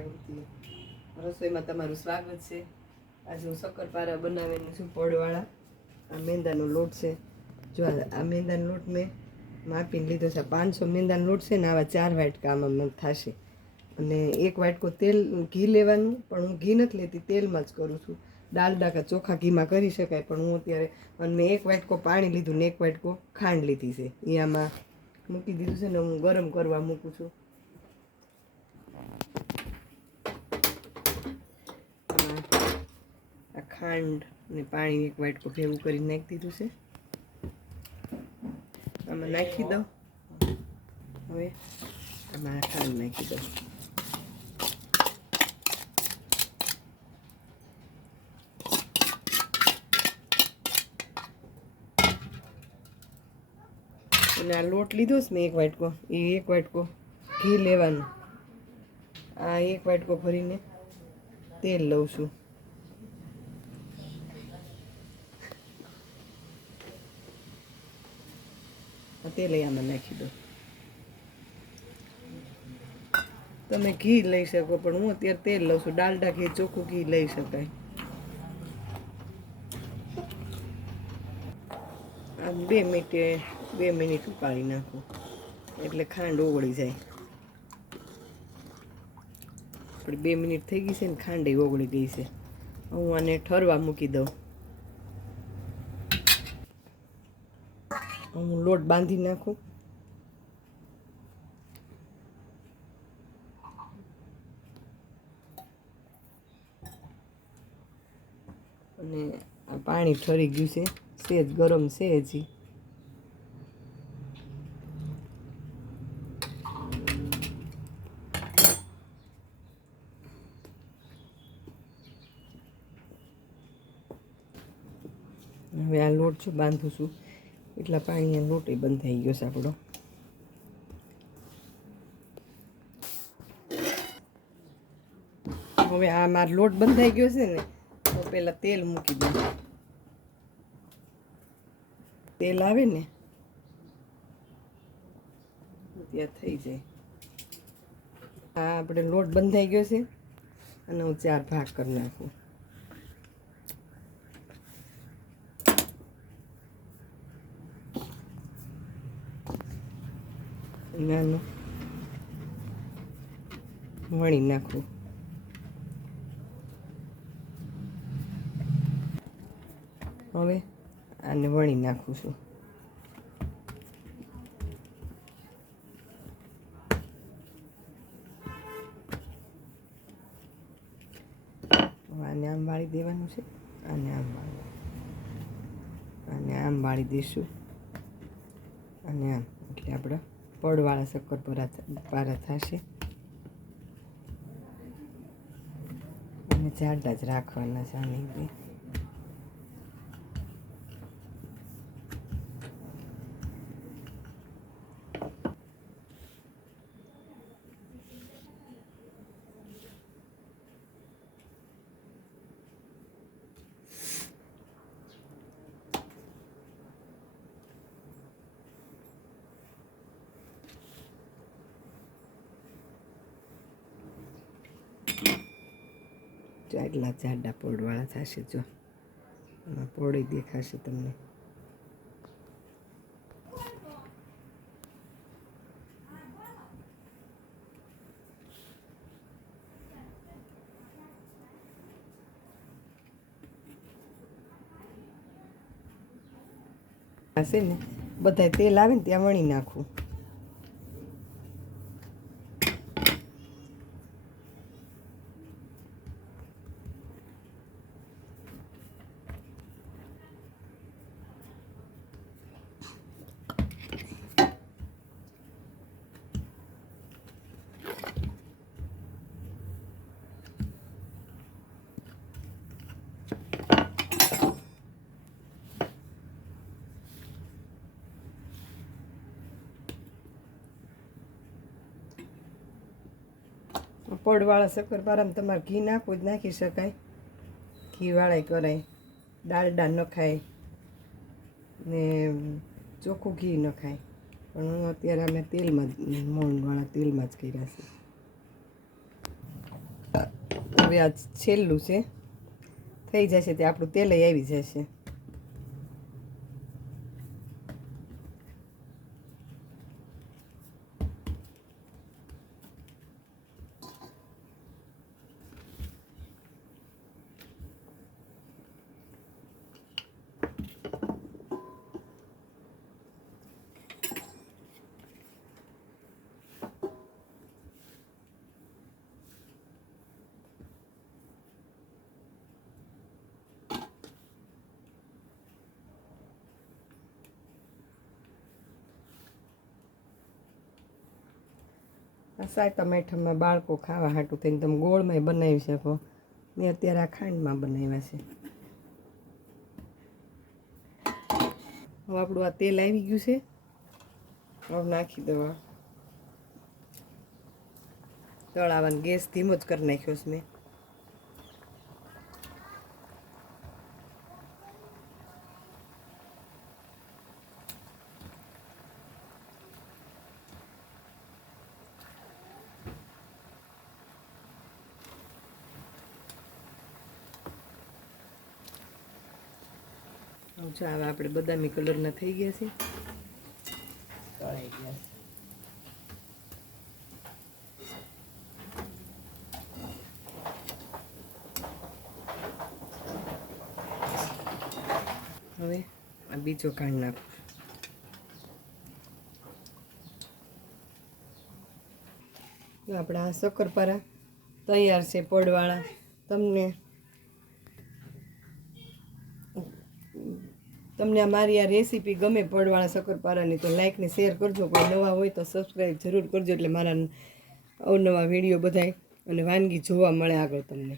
જાગૃતિ રસોઈમાં તમારું સ્વાગત છે. આજે હું શક્કરપારા બનાવેલું છું, પડવાળા. આ મેંદાનો લોટ છે. જો આ મેંદાનો લોટ મેં માપીને લીધો છે. પાંચસો મેંદાનો લોટ છે ને આવા ચાર વાટકા આમાં થશે. અને એક વાટકો તેલ, ઘી લેવાનું, પણ હું ઘી નથી લેતી, તેલમાં જ કરું છું. દાલ ડાકા ચોખા ઘીમાં કરી શકાય, પણ હું અત્યારે અને મેં એક વાટકો પાણી લીધું ને એક વાટકો ખાંડ લીધી છે. એ આમાં મૂકી દીધું છે ને હું ગરમ કરવા મૂકું છું આમાં આ ખાંડ ને પાણી એક વાટકો ભેગું કરી નાખી દીધું છે. આમાં નાખી દઉં. હવે આમાં ખાંડ નાખી દઉં. અને આ લોટ લીધો છે મેં એક વાટકો. એ એક વાટકો ઘી લેવાનું. આ એક વાટકો ભરીને તેલ લઉં છું. તેલ આમાં નાખી દો. તમે ઘી લઈ શકો, પણ હું અત્યારે તેલ લઉં છું. ડાલડા ઘી, ચોખ્ખું ઘી લઈ શકાય. આમ બે મિનિટે, બે મિનિટ ઉકાળી નાખું. એટલે ખાંડ ઓગળી જાય. પણ બે મિનિટ થઈ ગઈ છે ને, ખાંડ ઓગળી ગઈ છે. હું આને ઠરવા મૂકી દઉં. હું લોટ બાંધી નાખું. અને આ પાણી ઠરી ગયું છે. સેજ ગરમ છે હજી. હવે આ લોટ છું બાંધું છું. એટલા પાણી લોટ એ બંધ થઈ ગયો છે આપણો. હવે આ મારો લોટ બંધાઈ ગયો છે ને, તો પહેલાં તેલ મૂકી દઉં. તેલ આવે ને, ત્યાં થઈ જાય. આ આપણે લોટ બંધાઈ ગયો છે, અને હું ચાર ભાગ કરી નાખું. નાનું. વણી નાખું. હવે આને વણી નાખું છું. આને આમ વાળી દેવાનું છે. આને આમ વાળવું આને આમ વાળી દઈશું અને આમ. એટલે આપણે પડવાળા શક્કરપારા પારા થશે. અને જાડા જ રાખવાના છે આની જાડલા જાડા પોળવાળા થશે જો. આમાં પોળી દેખાશે તમને. હશે ને બધા તેલ આવે ને ત્યાં વણી નાખવું પડવાળા શક્કરપારામાં તમારે ઘી નાખવું જ નાખી શકાય. ઘીવાળાય કરાય. ડાલડા નખાય ને ચોખ્ખું ઘી નખાય પણ હું અત્યારે અમે તેલમાં જ મોણવાળા તેલમાં જ કર્યા છે. હવે આ છેલ્લું છે. થઈ જશે તે આપણું તેલ આવી જશે. સાત ટમેટામાં બાળકો ખાવા હાટું થઈને તમે ગોળમાંય બનાવી શકો. મેં અત્યારે આ ખાંડમાં બનાવ્યા છે. હવે આપણું આ તેલ આવી ગયું છે. હવે નાખી દવા. તળાવાનો ગેસ ધીમો જ કરી નાખ્યો છે મેં. જો હવે આપણે બદામી કલરના થઈ ગયા છે. હવે આ બીજો કાંડ નાખો. આપણા શક્કરપારા તૈયાર છે, પડવાળા. તમને તમને આ મારી આ રેસીપી ગમે પડવાળા શક્કરપારાની તો લાઈકને શેર કરજો. કોઈ નવા હોય તો સબસ્ક્રાઈબ જરૂર કરજો એટલે મારા અવનવા વીડિયો બધાય અને વાનગી જોવા મળે આગળ તમને.